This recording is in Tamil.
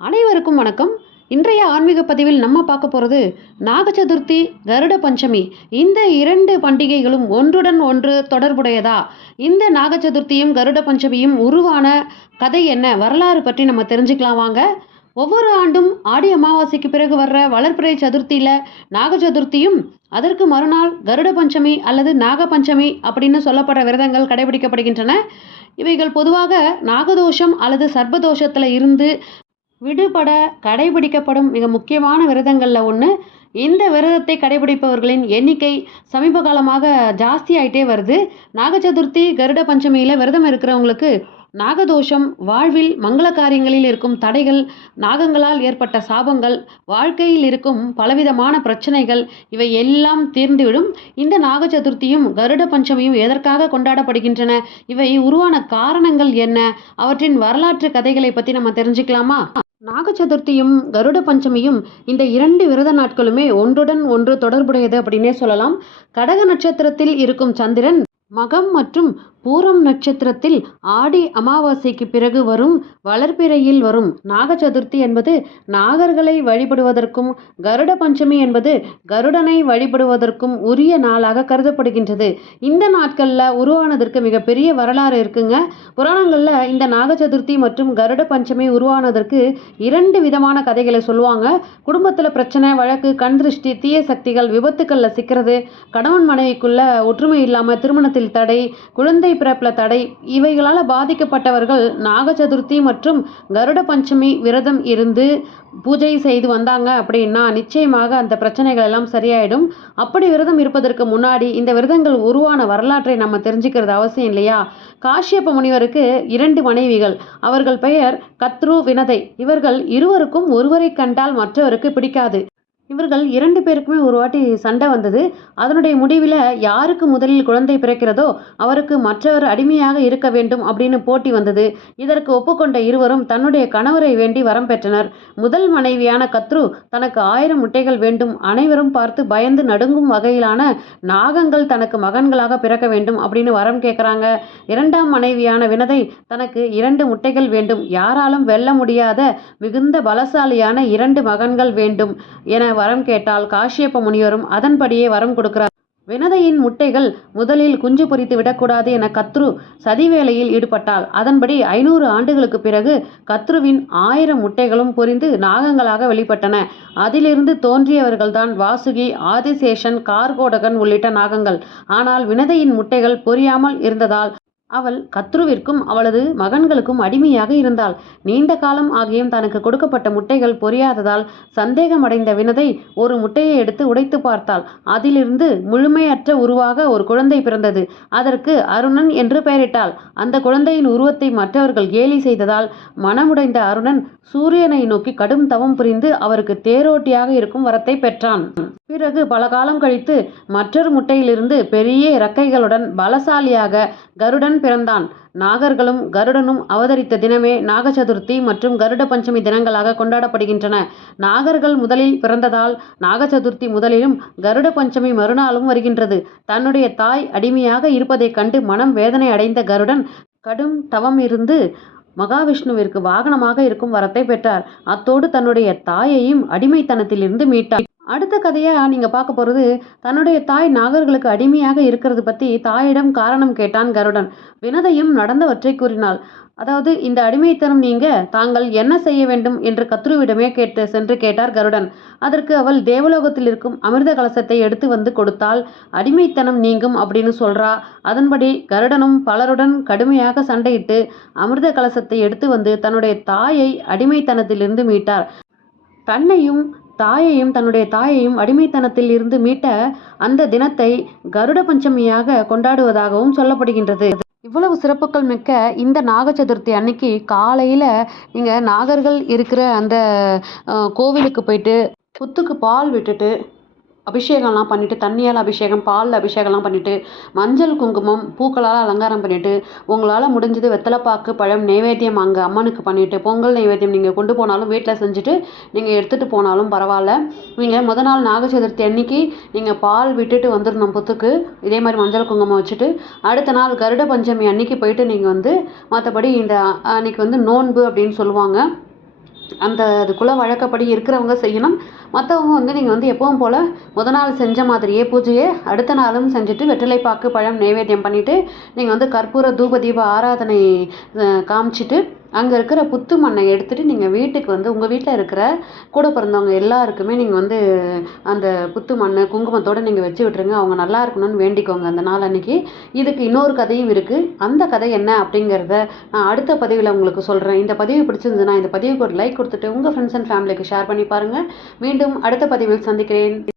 அனைவருக்கும் வணக்கம். இன்றைய ஆன்மீக பதிவில் நம்ம பார்க்க போகிறது நாக சதுர்த்தி, கருட பஞ்சமி. இந்த இரண்டு பண்டிகைகளும் ஒன்றுடன் ஒன்று தொடர்புடையதா? இந்த நாக சதுர்த்தியும் கருட பஞ்சமியும் உருவான கதை என்ன, வரலாறு பற்றி நம்ம தெரிஞ்சுக்கலாம் வாங்க. ஒவ்வொரு ஆண்டும் ஆடி அமாவாசைக்கு பிறகு வர்ற வளர்பிறை சதுர்த்தியில் நாக சதுர்த்தியும் அதற்கு மறுநாள் கருட பஞ்சமி அல்லது நாக பஞ்சமி அப்படின்னு சொல்லப்படுற விரதங்கள் கடைபிடிக்கப்படுகின்றன. இவைகள் பொதுவாக நாகதோஷம் அல்லது சர்ப்பதோஷத்தில் இருந்து விடுபட கடைபிடிக்கப்படும் மிக முக்கியமான விரதங்களில் ஒன்று. இந்த விரதத்தை கடைபிடிப்பவர்களின் எண்ணிக்கை சமீப காலமாக ஜாஸ்தி ஆகிட்டே வருது. நாக சதுர்த்தி, கருட பஞ்சமியில் விரதம் இருக்கிறவங்களுக்கு நாகதோஷம், வாழ்வில் மங்கள காரியங்களில் இருக்கும் தடைகள், நாகங்களால் ஏற்பட்ட சாபங்கள், வாழ்க்கையில் இருக்கும் பலவிதமான பிரச்சனைகள் இவை எல்லாம் தீர்ந்துவிடும். இந்த நாக சதுர்த்தியும் கருட பஞ்சமியும் எதற்காக கொண்டாடப்படுகின்றன, இவை உருவான காரணங்கள் என்ன, அவற்றின் வரலாற்று கதைகளை பற்றி நம்ம தெரிஞ்சுக்கலாமா? நாக சதுர்த்தியும் கருட பஞ்சமியும் இந்த இரண்டு விரத நாட்களுமே ஒன்றுடன் ஒன்று தொடர்புடையது அப்படின்னே சொல்லலாம். கடக நட்சத்திரத்தில் இருக்கும் சந்திரன் மகம் மற்றும் பூரம் நட்சத்திரத்தில் ஆடி அமாவாசைக்கு பிறகு வரும் வளர்பிறையில் வரும் நாக சதுர்த்தி என்பது நாகர்களை வழிபடுவதற்கும், கருட பஞ்சமி என்பது கருடனை வழிபடுவதற்கும் உரிய நாளாக கருதப்படுகின்றது. இந்த நாட்களில் உருவானதற்கு மிகப்பெரிய வரலாறு இருக்குங்க. புராணங்களில் இந்த நாக சதுர்த்தி மற்றும் கருட பஞ்சமி உருவானதற்கு இரண்டு விதமான கதைகளை சொல்லுவாங்க. குடும்பத்தில் பிரச்சனை, வழக்கு, கண் திருஷ்டி, தீய சக்திகள், விபத்துக்களில் சிக்கிறது, கணவன் மனைவிக்குள்ள ஒற்றுமை இல்லாமல் திருமணத்தில் தடை, குழந்தை பிறப்புல தடை, இவைகளால் பாதிக்கப்பட்டவர்கள் நாக சதுர்த்தி மற்றும் கருட பஞ்சமி விரதம் இருந்து பூஜை செய்து வந்தாங்க அப்படின்னா நிச்சயமாக அந்த பிரச்சனைகள் எல்லாம் சரியாயிடும். அப்படி விரதம் இருப்பதற்கு முன்னாடி இந்த விரதங்கள் உருவான வரலாற்றை நம்ம தெரிஞ்சுக்கிறது அவசியம் இல்லையா? காஷ்யப முனிவருக்கு இரண்டு மனைவிகள். அவர்கள் பெயர் கத்ரு, வினதை. இவர்கள் இருவருக்கும் ஒருவரை கண்டால் மற்றவருக்கு பிடிக்காது. இவர்கள் இரண்டு பேருக்குமே ஒரு வாட்டி சண்டை வந்தது. அதனுடைய முடிவில் யாருக்கு முதலில் குழந்தை பிறக்கிறதோ அவருக்கு மற்றவர் அடிமையாக இருக்க வேண்டும் அப்படின்னு போட்டி வந்தது. இதற்கு ஒப்புக்கொண்ட இருவரும் தன்னுடைய கணவரை வேண்டி வரம் பெற்றனர். முதல் மனைவியான கத்ரு தனக்கு 1000 முட்டைகள் வேண்டும், அனைவரும் பார்த்து பயந்து நடுங்கும் வகையிலான நாகங்கள் தனக்கு மகன்களாக பிறக்க வேண்டும் அப்படின்னு வரம் கேட்குறாங்க. இரண்டாம் மனைவியான வினதை தனக்கு 2 முட்டைகள் வேண்டும், யாராலும் வெல்ல முடியாத மிகுந்த பலசாலியான 2 மகன்கள் வேண்டும் என வரம் கேட்டால் காஷ்யப முனிவரும் அதன்படியே வரம் கொடுக்கிறார். வினதையின் முட்டைகள் முதலில் குஞ்சு பொரித்து விடக்கூடாது என கத்ரு சதி வேலையில் ஈடுபட்டாள். அதன்படி 500 ஆண்டுகளுக்கு பிறகு கத்ருவின் 1000 முட்டைகளும் பொரிந்து நாகங்களாக வெளிப்பட்டன. அதிலிருந்து தோன்றியவர்கள்தான் வாசுகி, ஆதிசேஷன், கார்கோடகன் உள்ளிட்ட நாகங்கள். ஆனால் வினதையின் முட்டைகள் பொரியாமல் இருந்ததால் அவள் கத்ருவிற்கும் அவளது மகன்களுக்கும் அடிமையாக இருந்தாள். நீண்ட காலம் ஆகியும் தனக்கு கொடுக்கப்பட்ட முட்டைகள் பொரியாததால் சந்தேகமடைந்த வினதை ஒரு முட்டையை எடுத்து உடைத்து பார்த்தாள். அதிலிருந்து முழுமையற்ற உருவாக ஒரு குழந்தை பிறந்தது. அதற்கு அருணன் என்று பெயரிட்டாள். அந்த குழந்தையின் உருவத்தை மற்றவர்கள் கேலி செய்ததால் மனமுடைந்த அருணன் சூரியனை நோக்கி கடும் தவம் புரிந்து அவருக்கு தேரோட்டியாக இருக்கும் வரத்தை பெற்றான். பிறகு பல காலம் கழித்து மற்றொரு முட்டையிலிருந்து பெரிய இறக்கைகளுடன் பலசாலியாக கருடன் பிறந்தான். நாகர்களும் கருடனும் அவதரித்த தினமே நாக சதுர்த்தி மற்றும் கருட பஞ்சமி தினங்களாக கொண்டாடப்படுகின்றன. நாகர்கள் முதலில் பிறந்ததால் நாக சதுர்த்தி முதலிலும் கருட பஞ்சமி மறுநாளும் வருகின்றது. தன்னுடைய தாய் அடிமையாக இருப்பதைக் கண்டு மனம் வேதனை அடைந்த கருடன் கடும் தவம் இருந்து மகாவிஷ்ணுவிற்கு வாகனமாக இருக்கும் வரத்தை பெற்றார். அத்தோடு தன்னுடைய தாயையும் அடிமைத்தனத்திலிருந்து மீட்டார். அடுத்த கதையாக நீங்கள் பார்க்க போகிறது, தன்னுடைய தாய் நாகர்களுக்கு அடிமையாக இருக்கிறது பற்றி தாயிடம் காரணம் கேட்டான் கருடன். வினதையும் நடந்தவற்றை கூறினாள். அதாவது இந்த அடிமைத்தனம் நீங்க தாங்கள் என்ன செய்ய வேண்டும் என்று கத்ருவிடமே சென்று கேட்டார் கருடன். அதற்கு அவள் தேவலோகத்தில் இருக்கும் அமிர்த கலசத்தை எடுத்து வந்து கொடுத்தால் அடிமைத்தனம் நீங்கும் அப்படின்னு சொல்றா. அதன்படி கருடனும் பலருடன் கடுமையாக சண்டையிட்டு அமிர்த கலசத்தை எடுத்து வந்து தன்னுடைய தாயை அடிமைத்தனத்திலிருந்து மீட்டார். தன்னுடைய தாயையும் அடிமைத்தனத்தில் இருந்து மீட்ட அந்த தினத்தை கருட பஞ்சமியாக கொண்டாடுவதாகவும் சொல்லப்படுகின்றது. இவ்வளவு சிறப்புகள் மிக்க இந்த நாக சதுர்த்தி அன்னைக்கு காலையில் நீங்கள் நாகர்கள் இருக்கிற அந்த கோவிலுக்கு போயிட்டு புத்துக்கு பால் விட்டுட்டு அபிஷேகம்லாம் பண்ணிவிட்டு, தண்ணியால் அபிஷேகம், பால் அபிஷேகம்லாம் பண்ணிவிட்டு, மஞ்சள் குங்குமம் பூக்களால் அலங்காரம் பண்ணிவிட்டு, உங்களால் முடிஞ்சது வெத்தலைப்பாக்கு பழம் நைவேத்தியம் அங்கே அம்மனுக்கு பண்ணிவிட்டு, பொங்கல் நைவேத்தியம் நீங்கள் கொண்டு போனாலும் வீட்டில் செஞ்சுட்டு நீங்கள் எடுத்துகிட்டு போனாலும் பரவாயில்ல. நீங்கள் முத நாள் நாக சதுர்த்தி அன்னைக்கு நீங்கள் பால் விட்டுட்டு வந்துடணும் புத்துக்கு, இதே மாதிரி மஞ்சள் குங்குமம் வச்சுட்டு. அடுத்த நாள் கருட பஞ்சமி அன்னைக்கு போயிட்டு நீங்கள் மற்றபடி இந்த அன்னைக்கு நோன்பு அப்படின்னு சொல்லுவாங்க. அது குல வழக்கப்படி இருக்கிறவங்க செய்யணும். மற்றவங்க வந்து நீங்கள் வந்து எப்பவும் போல் முத நாள் செஞ்ச மாதிரியே பூஜையை அடுத்த நாளும் செஞ்சுட்டு வெற்றிலைப்பாக்கு பழம் நைவேத்தியம் பண்ணிவிட்டு நீங்கள் வந்து கற்பூர தூப தீப ஆராதனை காமிச்சிட்டு அங்கே இருக்கிற புத்து மண்ணை எடுத்துகிட்டு நீங்கள் வீட்டுக்கு வந்து உங்கள் வீட்டில் இருக்கிற கூட பிறந்தவங்க எல்லாருக்குமே நீங்கள் வந்து அந்த புத்து மண் குங்குமத்தோடு நீங்கள் வச்சு விட்டுருங்க. அவங்க நல்லா இருக்கணும்னு வேண்டிக்கோங்க அந்த நாள் அன்னைக்கு. இதுக்கு இன்னொரு கதையும் இருக்குது. அந்த கதை என்ன அப்படிங்கிறத நான் அடுத்த பதிவில் உங்களுக்கு சொல்கிறேன். இந்த பதிவு பிடிச்சிருந்ததுன்னா இந்த பதிவுக்கு ஒரு லைக் கொடுத்துட்டு உங்கள் ஃப்ரெண்ட்ஸ் அண்ட் ஃபேமிலிக்கு ஷேர் பண்ணி பாருங்கள். மீண்டும் அடுத்த பதிவில் சந்திக்கிறேன்.